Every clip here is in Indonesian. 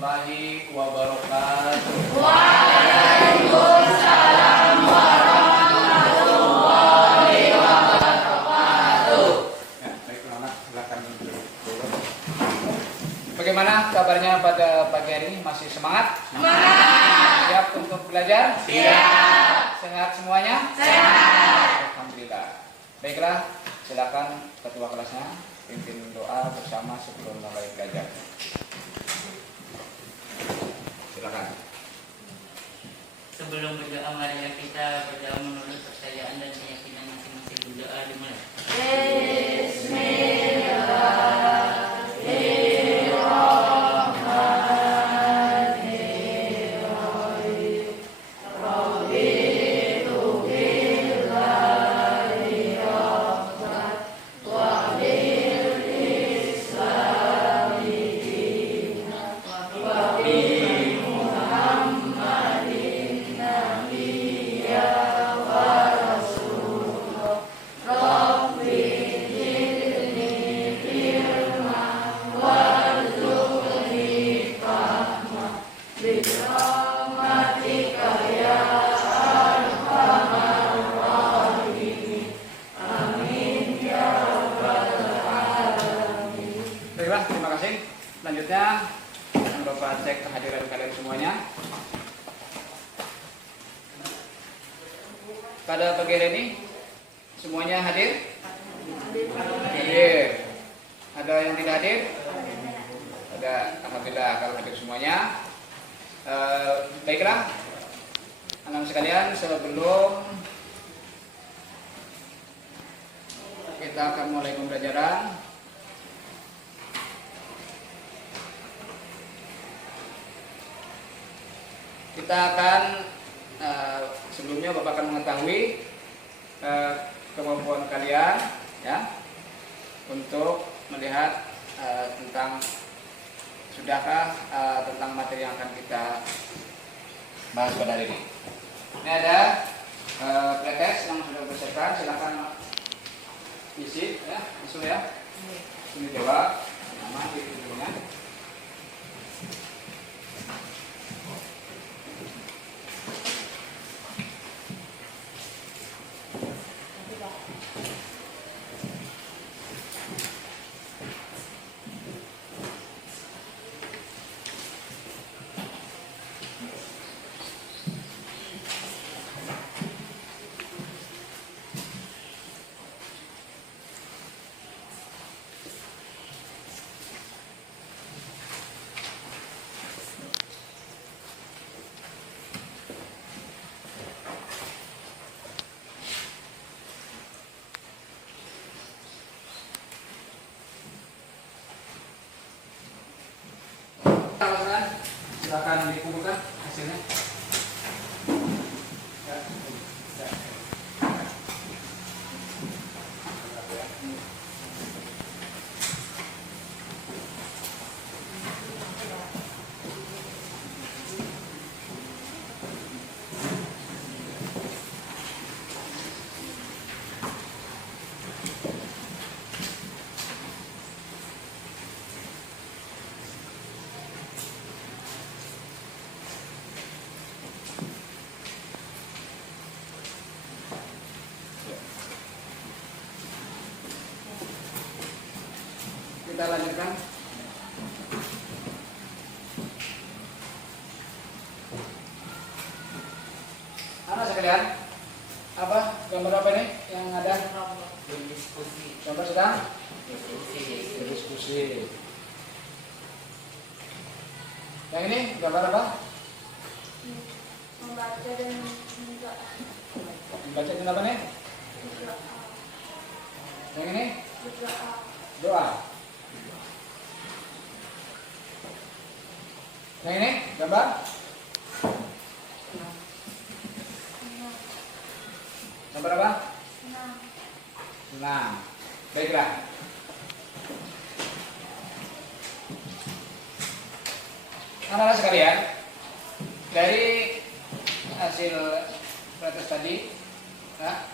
warahmatullahi wabarakatuh. Waalaikumsalam warahmatullahi wabarakatuh. Ya, baik anak, silakan dulu. Bagaimana kabarnya pada pagi hari ini? Masih semangat? Semangat. Siap untuk belajar? Siap. Sehat semuanya? Sehat. Alhamdulillah. Baiklah, silakan ketua kelasnya pimpin doa bersama sebelum mulai belajar. Silakan. Sebelum berdoa, marilah kita berdoa menurut kepercayaan dan keyakinan masing-masing. Berdoa dimulai. Baiklah, terima kasih. Selanjutnya, jangan lupa cek kehadiran kalian semuanya. Pada pagi hari ini, semuanya hadir? Hadir. Ada yang tidak hadir? Ada. Alhamdulillah kalau hadir semuanya. Baiklah, anak sekalian, sebelum kita akan mulai pembelajaran, kita akan sebelumnya Bapak akan mengetahui kemampuan kalian ya untuk melihat tentang sudahkah tentang materi yang akan kita bahas pada hari ini. Ini ada pretest yang sudah bersihkan, silakan isi ya, masuk ya. Ini jawab nama videonya. Silakan dikumpulkan hasilnya. Kita lanjutkan. Anak sekalian, apa gambar apa ini yang ada? Diskusi. Gambar sedang Diskusi. berdiskusi. Yang ini gambar apa? Membaca dan mendoa. Membaca dan apa nih? Yang ini Berdoa. doa. Yang ini gambar gambar apa? Senang. Nah, baiklah. Anak-anak sekalian, dari hasil protes tadi, ya,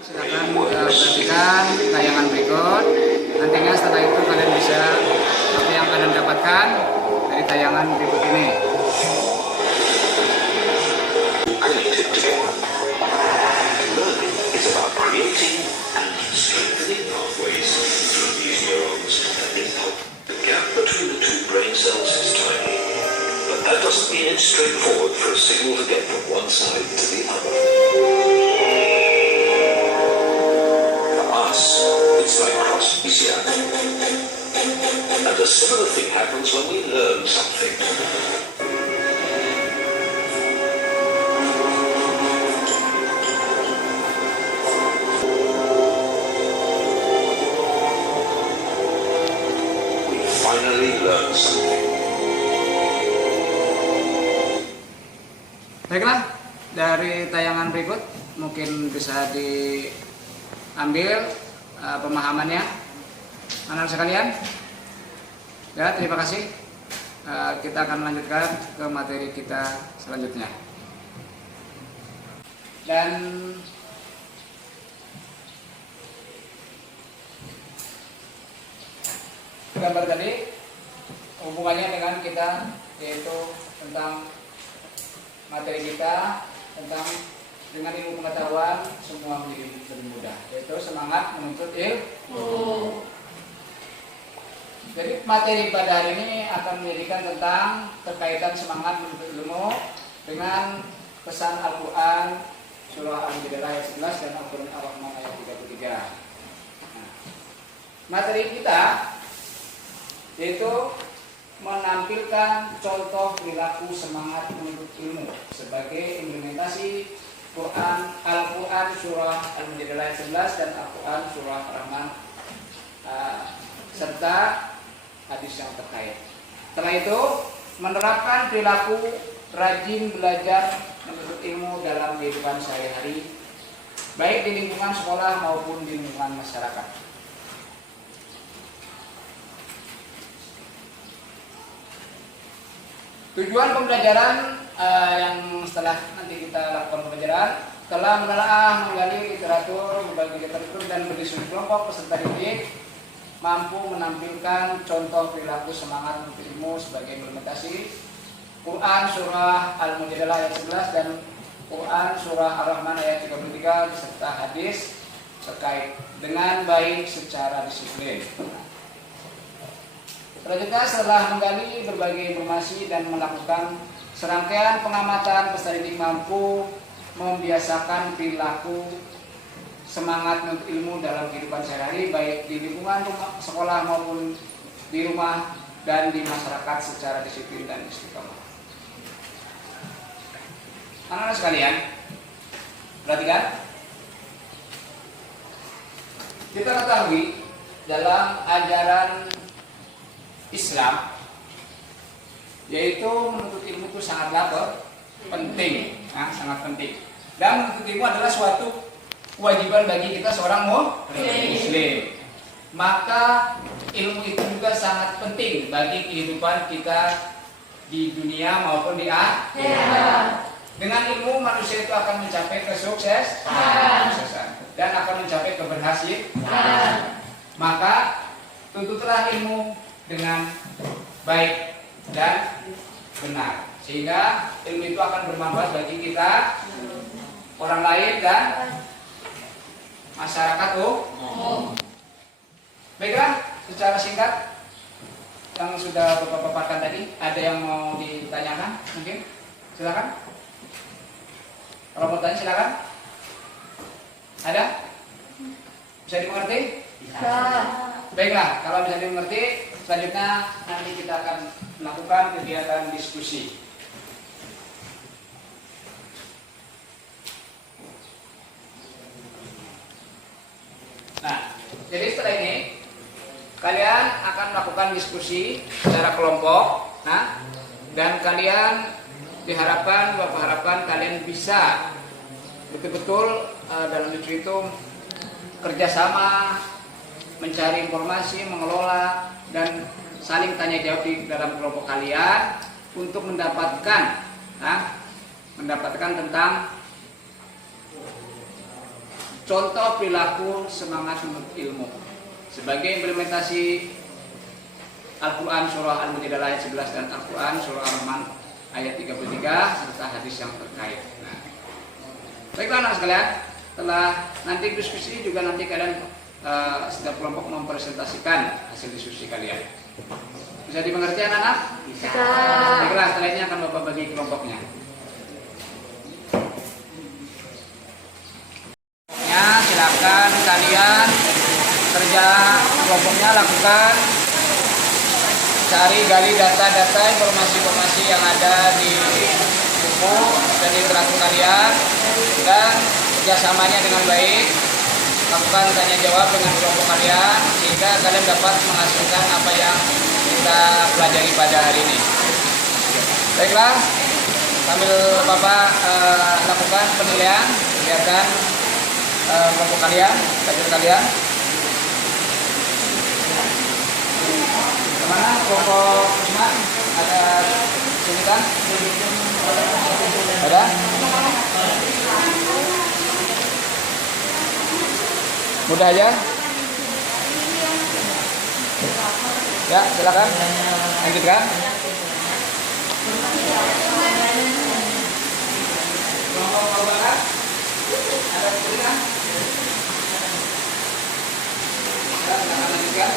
silakan perhatikan tayangan berikut. Nantinya setelah itu kalian bisa apa yang kalian dapatkan dari tayangan berikut ini. Connected together. Learning is about creating and strengthening pathways through these neurons. The gap between the two brain cells is tiny, but that doesn't mean it's straightforward for a signal to get from one side to the other. For us, it's like cross easier. And a similar thing happens when we learn something. Finally learn something. Baiklah, dari tayangan berikut mungkin bisa diambil pemahamannya, anak sekalian. Ya, terima kasih. Kita akan lanjutkan ke materi kita selanjutnya. Dan gambar tadi hubungannya dengan kita, yaitu tentang materi kita tentang dengan ilmu pengetahuan semua menjadi lebih mudah, yaitu semangat menuntut ilmu. Jadi materi pada hari ini akan menjadikan tentang terkaitan semangat menuntut ilmu dengan pesan Al-Quran surah Al-Mujadalah ayat 11 dan Al-Quran Ar-Rahman ayat 33. Nah, materi kita yaitu menampilkan contoh perilaku semangat menuntut ilmu sebagai implementasi Al-Quran surah Al-Mujadalah ayat 11 dan Al-Quran surah Ar-Rahman serta hadis yang terkait. Setelah itu menerapkan perilaku rajin belajar menuntut ilmu dalam kehidupan sehari-hari, baik di lingkungan sekolah maupun di lingkungan masyarakat. Tujuan pembelajaran yang setelah nanti kita lakukan pembelajaran telah menelaah, menggali literatur, berbagai literatur dan berdiskusi kelompok peserta didik mampu menampilkan contoh perilaku semangat menuntut ilmu sebagai implementasi Quran surah Al-Mujadalah ayat 11 dan Quran surah Ar-Rahman ayat 33 beserta hadis terkait dengan baik secara disiplin. Selanjutnya setelah menggali berbagai informasi dan melakukan serangkaian pengamatan, peserta didik mampu membiasakan perilaku semangat menuntut ilmu dalam kehidupan sehari-hari baik di lingkungan sekolah maupun di rumah dan di masyarakat secara disiplin dan istiqomah. Anak-anak sekalian, perhatikan. Kita ketahui dalam ajaran Islam yaitu menuntut ilmu itu sangatlah penting, sangat penting. Dan menuntut ilmu adalah suatu kewajiban bagi kita seorang muslim. Maka ilmu itu juga sangat penting bagi kehidupan kita di dunia maupun di akhirat. Dengan ilmu manusia itu akan mencapai kesuksesan dan akan mencapai keberhasilan. Maka tuntutlah ilmu dengan baik dan benar, sehingga ilmu itu akan bermanfaat bagi kita, orang lain dan masyarakat umum. Baiklah, secara singkat yang sudah Bapak paparkan tadi, ada yang mau ditanyakan? Mungkin silakan. Kalau mau tanya silakan. Ada? Bisa dimengerti? Bisa. Baiklah, kalau bisa dimengerti, selanjutnya nanti kita akan melakukan kegiatan diskusi. Nah, jadi setelah ini kalian akan melakukan diskusi secara kelompok, dan kalian diharapkan, Bapak harapkan kalian bisa betul-betul dalam itu kerjasama, mencari informasi, mengelola dan saling tanya jawab di dalam kelompok kalian untuk mendapatkan tentang contoh perilaku semangat menuntut ilmu sebagai implementasi Al-Quran surah Al-Mujadalah ayat 11 dan Al-Quran surah Ar-Rahman ayat 33 serta hadis yang terkait. Nah, baiklah anak sekalian, setelah nanti diskusi juga nanti kalian setiap kelompok mempresentasikan hasil diskusi kalian. Bisa dimengerti anak-anak? Bisa. Baiklah, setelah ini akan Bapak bagi kelompoknya. Ya, silakan kalian kerja kelompoknya lakukan cari gali data-data informasi-informasi yang ada di buku dan literatur kalian dan kerjasamanya dengan baik, lakukan tanya jawab dengan kelompok kalian sehingga kalian dapat menghasilkan apa yang kita pelajari pada hari ini. Baiklah, sambil Bapak lakukan penilaian kegiatan kelompok kalian, pelajar kalian. Kemana kelompok Usman? Ada kesulitan? Ada? Mudah aja? Ya, silakan. Lanjutkan. Kelompok Bapak ada kesulitan? Ya, silakan lanjutkan.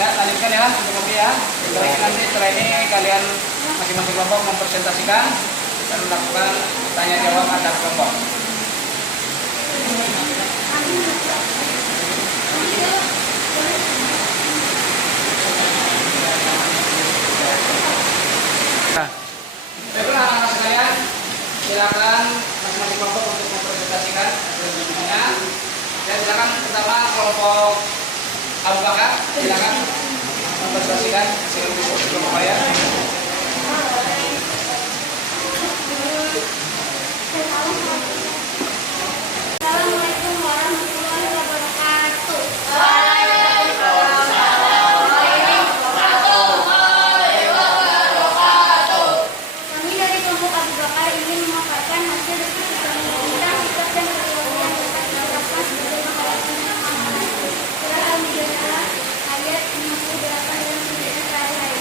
Ya, lanjutkan ya untuk kopi ya. Setelah ini kalian masing-masing kelompok mempresentasikan dan melakukan tanya jawab antar kelompok. Baiklah anak-anak sekalian, silakan masing-masing kelompok untuk mempresentasikan hasil diskusinya. Dan silakan pertama kelompok Abu Bakar, silakan mempresentasikan hasil diskusi kelompok kalian. Assalamualaikum warahmatullahi wabarakatuh. Kami dari kelompok Abu Bakar ingin memaparkan hasil diskusi kami tentang sikap dan perilaku yang dapat diterapkan sebagai menghadapi surah Al-Mujadalah ayat 58 dalam kehidupan sehari-hari.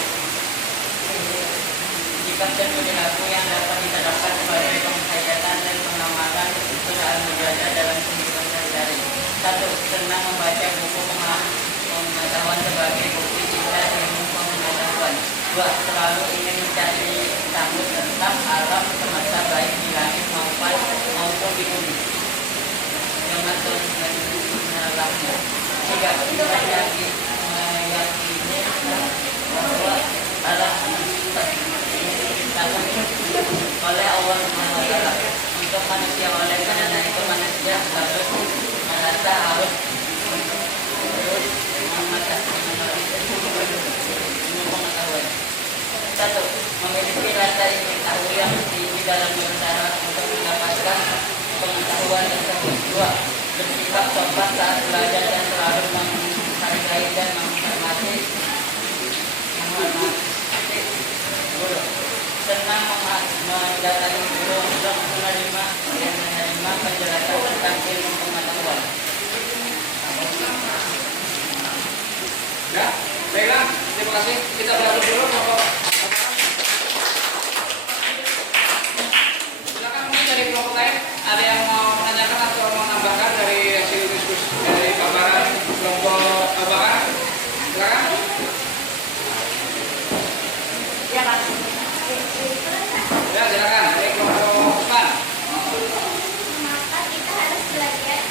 Sikap dan perilaku yang dapat diterapkan sebagai penghayatan dan pengamalan surah Al-Mujadalah dalam kehidupan sehari-hari. 1. Senang membaca buku pengetahuan sebagai bukti cinta ilmu pengetahuan. 2. Selalu ingin mencari tahu tentang alam semesta baik di langit maupun di bumi dengan menerapnya. 3. Meyakini bahwa alam oleh Allah SWT untuk manusia, oleh karena itu manusia harus merasa harus terus pengetahuan. 1. Memiliki rasa ingin tahu yang tinggi dalam berusaha untuk mendapatkan pengetahuan tersebut. 2. Bersikap sopan saat belajar dan selalu menghargai dan menghormati guru. Senang mendatangi guru untuk menerima penjelasan tentang ilmu pengetahuan. Ya, baiklah, terima kasih. Kita belajar dulu kelompok. Silakan mungkin dari kelompok lain ada yang mau menanyakan atau mau menambahkan dari hasil diskusi dari paparan kelompok Bapak. Silakan. Ya, Pak. Ya, silakan dari kelompok Usman. Mengapa kita harus belajar?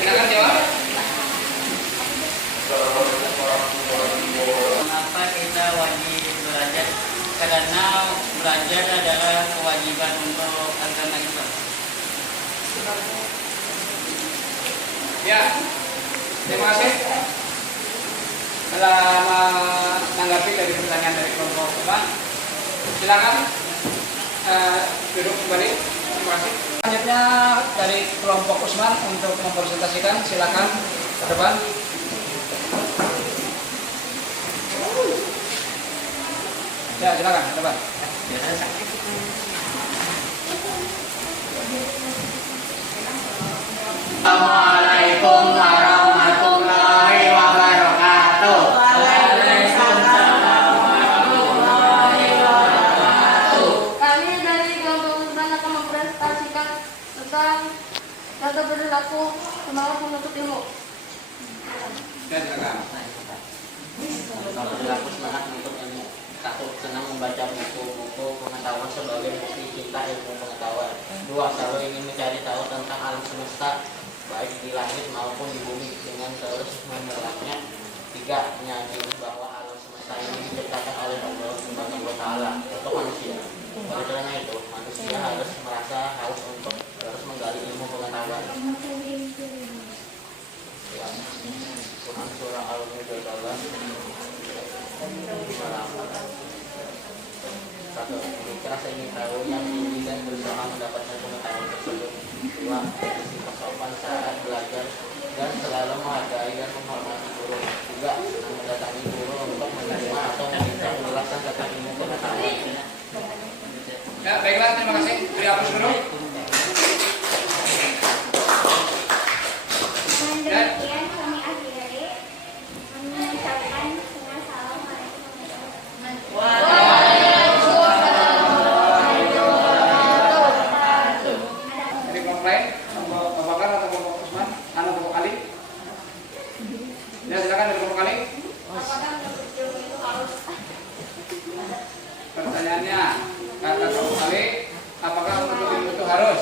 Silakan jawab. Mengapa kita wajib belajar? Karena belajar adalah kewajiban untuk agama Islam. Ya, terima kasih telah menanggapi dari pertanyaan dari kelompok Usman. Silakan duduk kembali. Terima kasih. Selanjutnya dari kelompok Usman untuk mempresentasikan, silakan ke depan. Ya, silakan ke depan. Assalamualaikum warahmatullahi wabarakatuh. Kami dari kelompok Usman akan mempresentasikan tentang tata perilaku semangat menuntut ilmu. Ya, silakan. Kalau perilaku semangat untuk ilmu. 1. Senang membaca buku-buku pengetahuan sebagai bukti cinta ilmu pengetahuan. 2. Selalu ingin mencari tahu tentang alam semesta, baik di langit maupun di bumi, dengan terus menerapnya. 3. Menyadari bahwa alam semesta ini diciptakan oleh Allah Subhanahu wa Ta'ala untuk manusia. Oleh karena itu, manusia harus merasa haus untuk terus menggali ilmu pengetahuan. Ya, Quran surah Al-Mujadalah 1. Jika saya ingin tahu yang tinggi dan berusaha mendapatkan pengetahuan tersebut. 2. Bersikap sopan saat belajar dan selalu menghargai dan menghormati guru. 3. Mendatangi guru untuk menerima atau meminta penjelasan tentang ilmu pengetahuan. Ya, baiklah, terima kasih. Beri aplaus dulu. Dengan demikian kami akhiri mengucapkan assalamualaikum warahmatullahi wabarakatuh. Dari kelompok lain, kelompok Abu Bakar atau kelompok Usman, atau kelompok Ali. Ya, silakan dari kelompok Ali. Apakah menuntut ilmu itu harus? Pertanyaannya, kata kelompok Ali, apakah menuntut ilmu itu harus?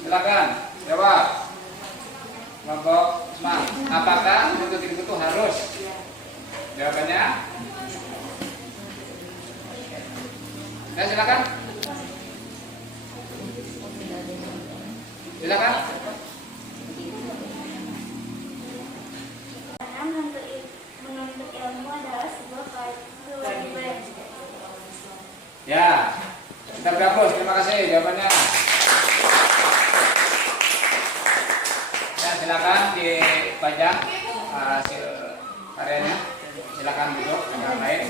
Silakan jawab. Kelompok Usman, apakah menuntut ilmu itu harus? Jawabannya? Ya, silakan. Silakan. Karena menuntut ilmu adalah sebuah kewajiban. Ya, kita beri aplaus. Terima kasih jawabannya. Ya, silakan dipajang hasil karyanya. Silakan duduk dengan lain.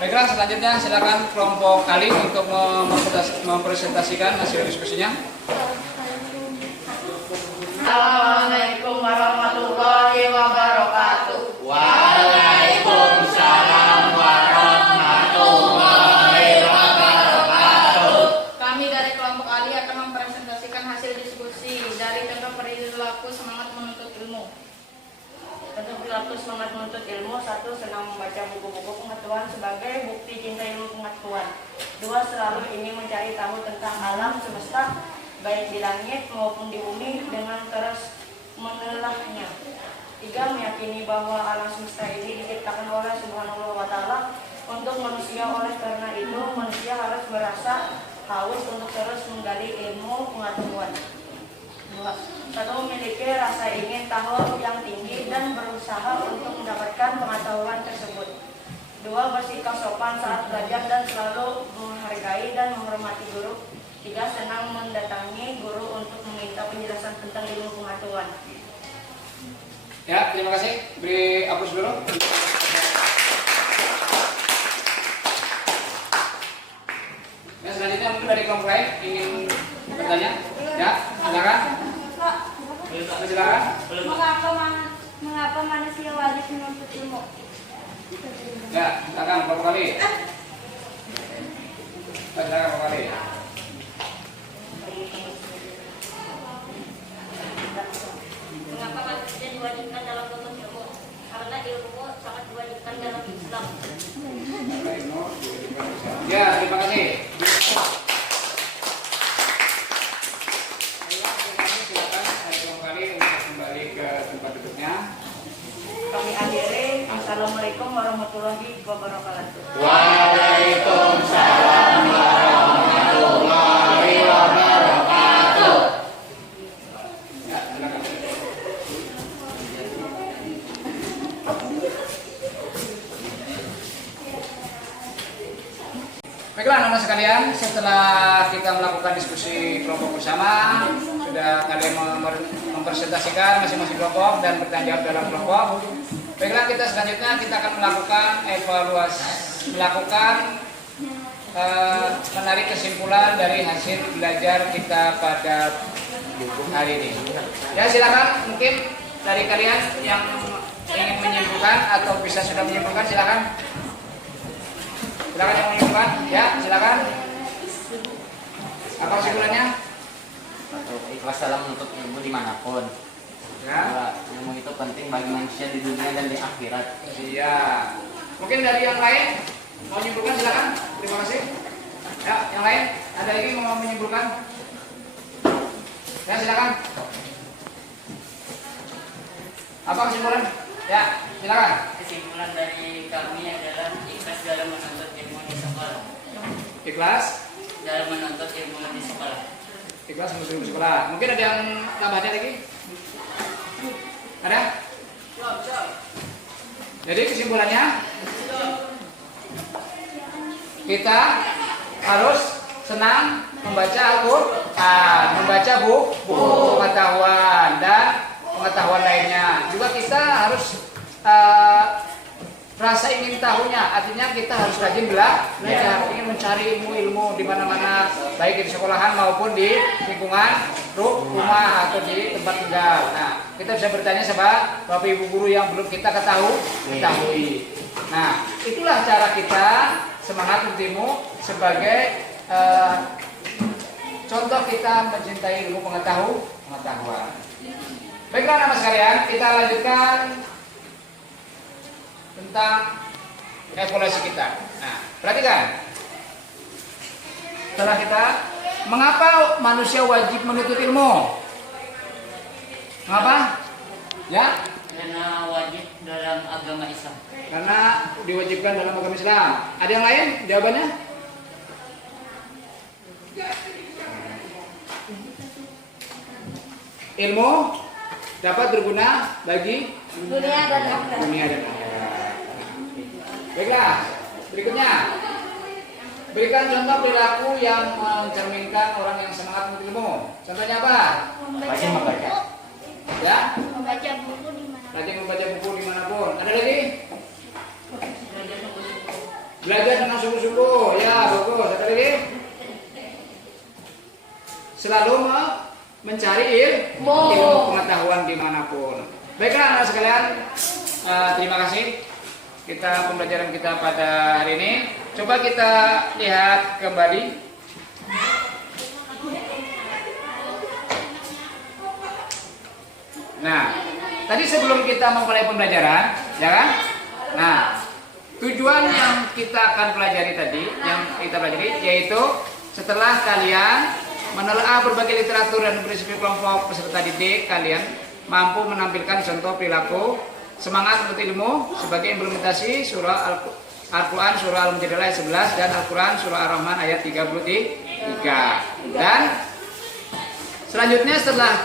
Baiklah, selanjutnya silakan kelompok Ali untuk mempresentasikan hasil diskusinya. Assalamualaikum warahmatullahi wabarakatuh. Waalaikumsalam warahmatullahi wabarakatuh. Kami dari kelompok Ali akan mempresentasikan hasil diskusi dari contoh perilaku semangat menuntut ilmu. Contoh perilaku semangat menuntut ilmu. 1. Senang membaca buku-buku pengetahuan sebagai bukti cinta ilmu pengetahuan. 2. Selalu ingin mencari tahu tentang alam semesta, baik di langit maupun di bumi, dengan terus menelahnya. 3. Meyakini bahwa alam semesta ini diciptakan oleh Subhanahu wa Ta'ala untuk manusia. Oleh karena itu, manusia harus merasa haus untuk terus menggali ilmu pengetahuan. 2. Memiliki rasa ingin tahu yang tinggi dan berusaha untuk mendapatkan pengetahuan tersebut. 2. Bersikap sopan saat belajar dan selalu menghargai dan menghormati guru. 3. Senang mendatangi guru untuk meminta penjelasan tentang ilmu pengetahuan. Ya, terima kasih. Beri aplaus dulu. Ya, Yang selanjutnya mungkin dari kelompok lain ingin bertanya? Ya, silakan. Silakan. Mengapa manusia wajib menuntut ilmu? Ya, silakan kelompok kali. Silakan kelompok kali. Mengapa manusia diwajibkan dalam menuntut ilmu? Karena ilmu sangat diwajibkan dalam Islam. Ya, terima kasih. Silakan kelompok kali untuk kembali ke tempat duduknya. Kami akhiri. Assalamualaikum warahmatullahi wabarakatuh. Waalaikumsalam warahmatullahi wabarakatuh. Ya, silakan. Baiklah anak-anak sekalian, setelah kita melakukan diskusi kelompok bersama, sudah kalian mempresentasikan masing-masing kelompok dan bertanya jawab dalam kelompok. Baiklah, kita selanjutnya kita akan melakukan evaluasi, menarik kesimpulan dari hasil belajar kita pada hari ini. Ya, silakan mungkin dari kalian yang ingin menyimpulkan atau bisa sudah menyimpulkan, silakan. Silakan yang menyimpulkan, ya silakan. Apa kesimpulannya? Ikhlas dalam menuntut ilmu dimanapun. Ya. Ilmu itu penting bagi manusia di dunia dan di akhirat. Iya. Mungkin dari yang lain mau menyimpulkan, silakan. Terima kasih. Ya, yang lain ada lagi mau menyimpulkan? Ya silakan. Apa kesimpulan? Ya silakan. Kesimpulan dari kami adalah ikhlas dalam menuntut ilmu di sekolah. Ikhlas. Dalam menuntut ilmu di sekolah. Ikhlas menuntut sekolah. Mungkin ada yang tambahnya lagi? Ada? Jadi kesimpulannya kita harus senang membaca Al-Quran, membaca buku pengetahuan dan pengetahuan lainnya. Juga kita harus rasa ingin tahunya, artinya kita harus rajin belajar, ingin mencari ilmu-ilmu di mana-mana, baik di sekolahan maupun di lingkungan rumah atau di tempat tinggal. Nah, kita bisa bertanya sama bapak ibu guru yang belum kita ketahui. Nah, itulah cara kita semangat ilmu sebagai contoh kita mencintai ilmu pengetahuan. Baiklah anak sekalian, kita lanjutkan tentang evaluasi kita. Nah, perhatikan. Setelah kita, mengapa manusia wajib menuntut ilmu? Mengapa? Ya? Karena wajib dalam agama Islam. Karena diwajibkan dalam agama Islam. Ada yang lain jawabannya? Ilmu dapat berguna bagi Dunia dan akhirat. dunia dan akhirat. Baiklah, berikutnya berikan contoh perilaku yang mencerminkan orang yang semangat menuntut ilmu. Contohnya apa? Membaca. Ya, Membaca buku di mana? rajin membaca buku dimanapun. Ada lagi? Belajar dengan sungguh-sungguh. Ya, bagus. Ada lagi? Selalu mencari ilmu pengetahuan dimanapun. Baiklah anak sekalian, terima kasih. Pembelajaran kita pada hari ini. Coba kita lihat kembali. Nah, tadi sebelum kita memulai pembelajaran, ya kan? Nah, tujuan yang kita akan pelajari tadi, yaitu setelah kalian menelaah berbagai literatur dan prinsip kelompok peserta didik, kalian mampu menampilkan contoh perilaku semangat menuntut ilmu sebagai implementasi surah Al-Quran surah Al-Mujadilah ayat 11 dan Al-Quran surah Ar-Rahman ayat 33. Dan selanjutnya setelah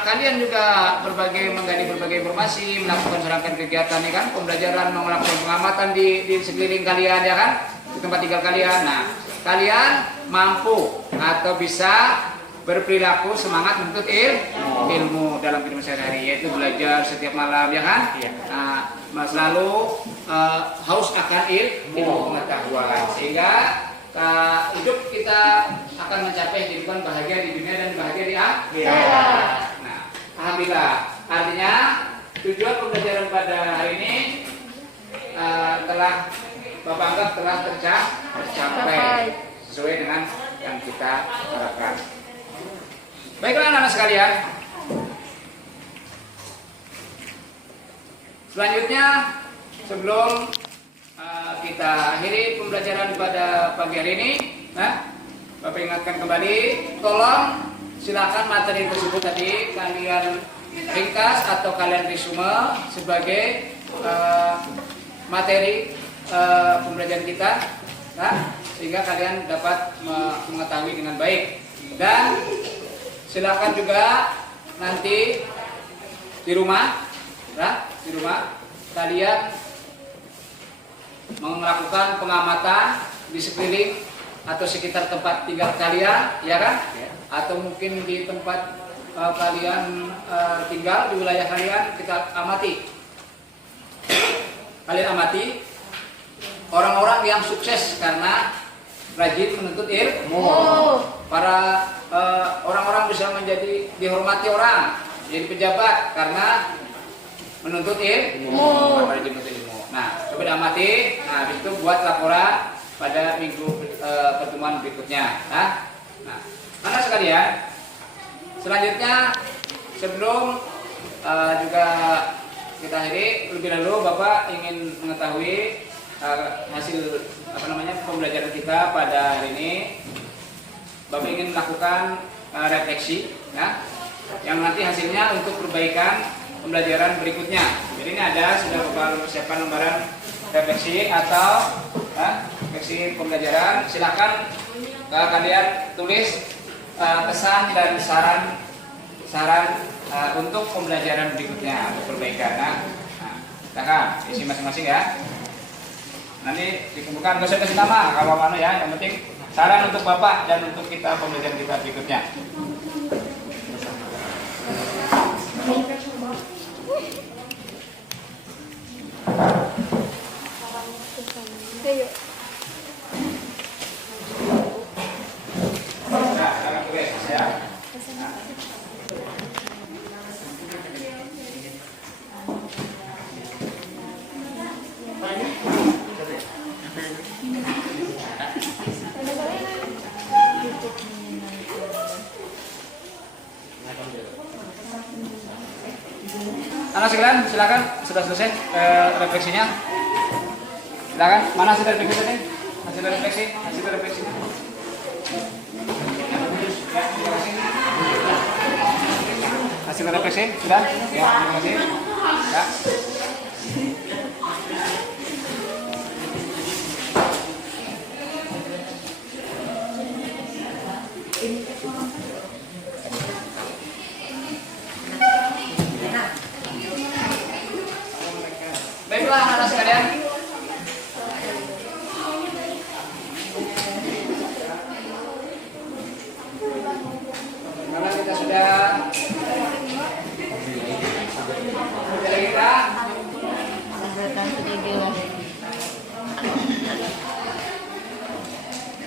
kalian juga menggali berbagai informasi, melakukan serangkaian kegiatan ya kan, pembelajaran, melakukan pengamatan di sekeliling kalian ya kan, di tempat tinggal kalian. Nah, kalian mampu atau bisa berperilaku semangat menuntut ilmu dalam kehidupan sehari-hari, yaitu belajar setiap malam ya kan, selalu haus akan ilmu pengetahuan, sehingga hidup kita akan mencapai kehidupan bahagia di dunia dan bahagia di akhirat. Nah, alhamdulillah. Artinya tujuan pembelajaran pada hari ini telah Bapak anggap telah tercapai sesuai dengan yang kita harapkan. Baiklah anak-anak sekalian. Selanjutnya sebelum kita akhiri pembelajaran pada pagi hari ini, Bapak ingatkan kembali, tolong silakan materi tersebut tadi kalian ringkas atau kalian resume sebagai materi pembelajaran kita, sehingga kalian dapat mengetahui dengan baik. Dan silakan juga nanti di rumah kalian melakukan pengamatan di sekeliling atau sekitar tempat tinggal kalian, ya kan? Atau mungkin di tempat kalian tinggal di wilayah kalian, kita amati. Kalian amati orang-orang yang sukses karena rajin menuntut ilmu. Para orang-orang bisa menjadi dihormati orang, jadi pejabat karena menuntut ilmu. Nah, coba amati. Nah, habis itu buat laporan pada minggu pertemuan berikutnya. Nah, mana sekalian? Selanjutnya, sebelum juga kita akhiri, lebih dahulu Bapak ingin mengetahui hasil pembelajaran kita pada hari ini. Bapak ingin melakukan refleksi, ya, yang nanti hasilnya untuk perbaikan pembelajaran berikutnya. Jadi ini sudah Bapak persiapkan lembaran refleksi atau refleksi pembelajaran. Silakan kalian tulis kesan dan saran untuk pembelajaran berikutnya, untuk perbaikan. Silakan isi masing-masing ya. Nanti dikumpulkan, nggak usah kasih nama kalau ya. Yang penting saran untuk Bapak dan untuk kita pembelajaran kita berikutnya. Anak sekalian, silakan, sudah selesai refleksinya. Silakan, mana hasil refleksi tadi? Hasil refleksinya. Ya, terima kasih. Hasil refleksi sudah? Ya, terima kasih. Ya. Baiklah anak-anak sekalian. Karena kita sudah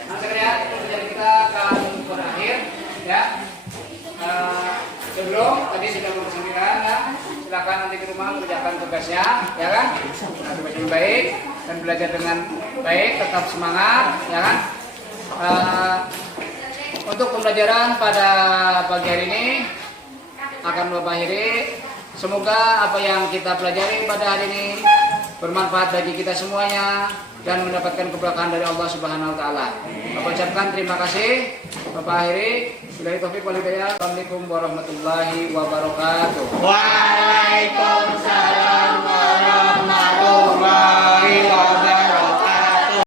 pembelajaran kita akan berakhir, ya. Sebelum tadi sudah bersampaikan, ya, silakan nanti di rumah mengerjakan tugasnya, ya kan? Tugas yang baik dan belajar dengan baik, tetap semangat, ya kan? Untuk pembelajaran pada pagi hari ini akan Bapak akhiri. Semoga apa yang kita pelajari pada hari ini bermanfaat bagi kita semuanya dan mendapatkan keberkahan dari Allah Subhanahu wa taala. Bapak ucapkan terima kasih. Bapak akhiri. Billahi taufiq wal hidayah. Assalamualaikum warahmatullahi wabarakatuh.